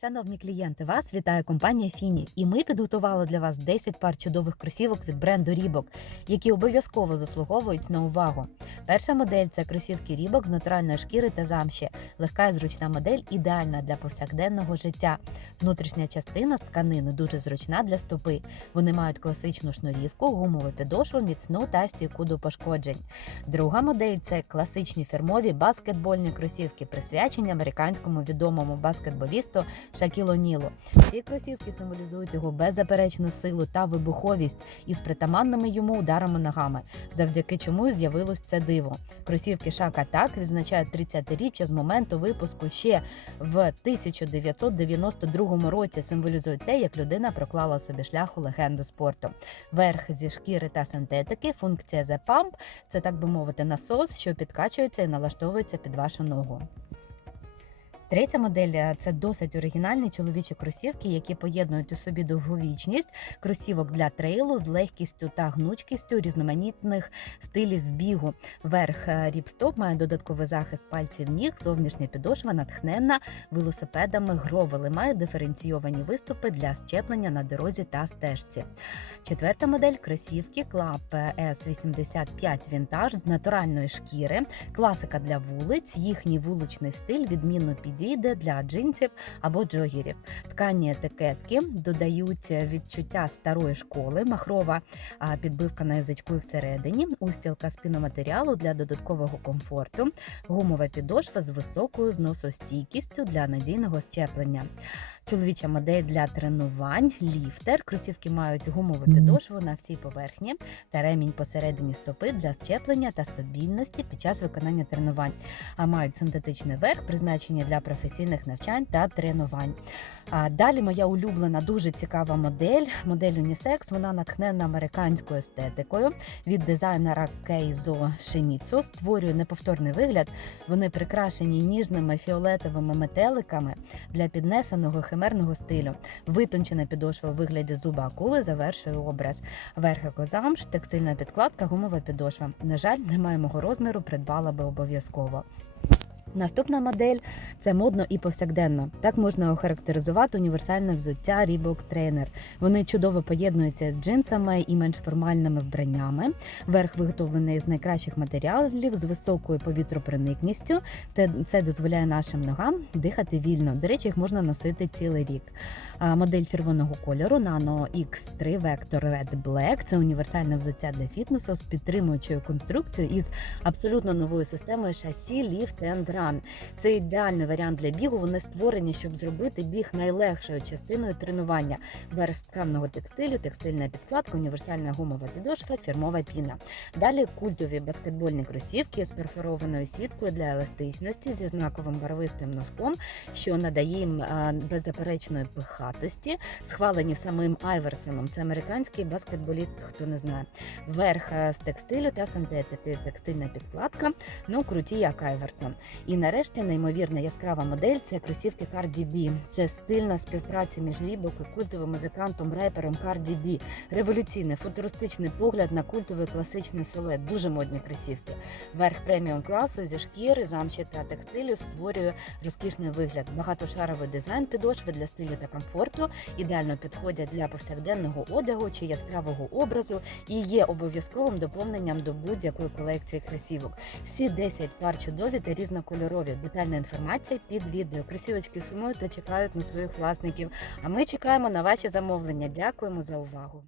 Шановні клієнти, вас вітає компанія Фіні, і ми підготували для вас 10 пар чудових кросівок від бренду Рібок, які обов'язково заслуговують на увагу. Перша модель це кросівки Рібок з натуральної шкіри та замші. Легка і зручна модель, ідеальна для повсякденного життя. Внутрішня частина з тканини дуже зручна для стопи. Вони мають класичну шнурівку, гумову підошву, міцну та стійку до пошкоджень. Друга модель це класичні фірмові баскетбольні кросівки, присвячені американському відомому баскетболісту Шакіло Нілу. Ці кросівки символізують його беззаперечну силу та вибуховість із притаманними йому ударами ногами, завдяки чому і з'явилось це диво. Кросівки Шака Так відзначають 30-річчя з моменту випуску ще в 1992 році. Символізують те, як людина проклала собі шлях у легенду спорту. Верх зі шкіри та синтетики, функція The Pump – це так би мовити насос, що підкачується і налаштовується під вашу ногу. Третя модель е, це досить оригінальні чоловічі кросівки, які поєднують у собі довговічність кросівок для трейлу з легкістю та гнучкістю різноманітних стилів бігу. Верх е, ріпстоп має додатковий захист пальців ніг, зовнішня підошва натхненна велосипедами гровели, має диференційовані виступи для щеплення на дорозі та стежці. Четверта модель кросівки Club S85 Vintage з натуральної шкіри, класика для вулиць. Їхній вуличний стиль відмінно підійде для джинсів або джогерів. Ткані етикетки додають відчуття старої школи, махрова підбивка на язичку і всередині, устілка з піноматеріалу для додаткового комфорту, гумова підошва з високою зносостійкістю для надійного щеплення. Чоловіча модель для тренувань, ліфтер. Кросівки мають гумову підошву на всій поверхні та ремінь посередині стопи для щеплення та стабільності під час виконання тренувань. А мають синтетичний верх, призначені для професійних навчань та тренувань. А далі моя улюблена, дуже цікава модель. Модель Unisex. Вона натхнена американською естетикою від дизайнера Кейзо Шеміцо. Створює неповторний вигляд. Вони прикрашені ніжними фіолетовими метеликами для піднесеного химерного стилю. Витончена підошва у вигляді зуба акули завершує образ. Верх екозамш, текстильна підкладка, гумова підошва. На жаль, немає мого розміру, придбала би обов'язково. Наступна модель це модно і повсякденно. Так можна охарактеризувати універсальне взуття Reebok Trainer. Вони чудово поєднуються з джинсами і менш формальними вбраннями. Верх виготовлений з найкращих матеріалів з високою повітропроникністю. Це дозволяє нашим ногам дихати вільно. До речі, їх можна носити цілий рік. Модель червоного кольору Nano X3 Vector Red Black – це універсальне взуття для фітнесу з підтримуючою конструкцією із абсолютно новою системою шасі Lift and Run. Це ідеальний варіант для бігу. Вони створені, щоб зробити біг найлегшою частиною тренування. Верх тканного текстилю, текстильна підкладка, універсальна гумова підошва, фірмова піна. Далі культові баскетбольні кросівки з перфорованою сіткою для еластичності зі знаковим барвистим носком, що надає їм беззаперечної пихатості, схвалені самим Айверсоном. Це американський баскетболіст, хто не знає. Верх е, з текстилю та синтетики, текстильна підкладка, ну круті, як Айверсон. І нарешті неймовірна яскрава модель це кросівки Cardi B. Це стильна співпраця між Рібок і культовим музикантом репером Cardi B. Революційний футуристичний погляд на культовий класичний силует. Дуже модні кросівки. Верх преміум класу зі шкіри, замші та текстилю створює розкішний вигляд. Багатошаровий дизайн підошви для стилю та комфорту ідеально підходять для повсякденного одягу чи яскравого образу і є обов'язковим доповненням до будь-якої колекції кросівок. Всі 10 пар чудові та різнокольорові. Детальна інформація під відео. Кросівочки сумують та чекають на своїх власників. А ми чекаємо на ваші замовлення. Дякуємо за увагу.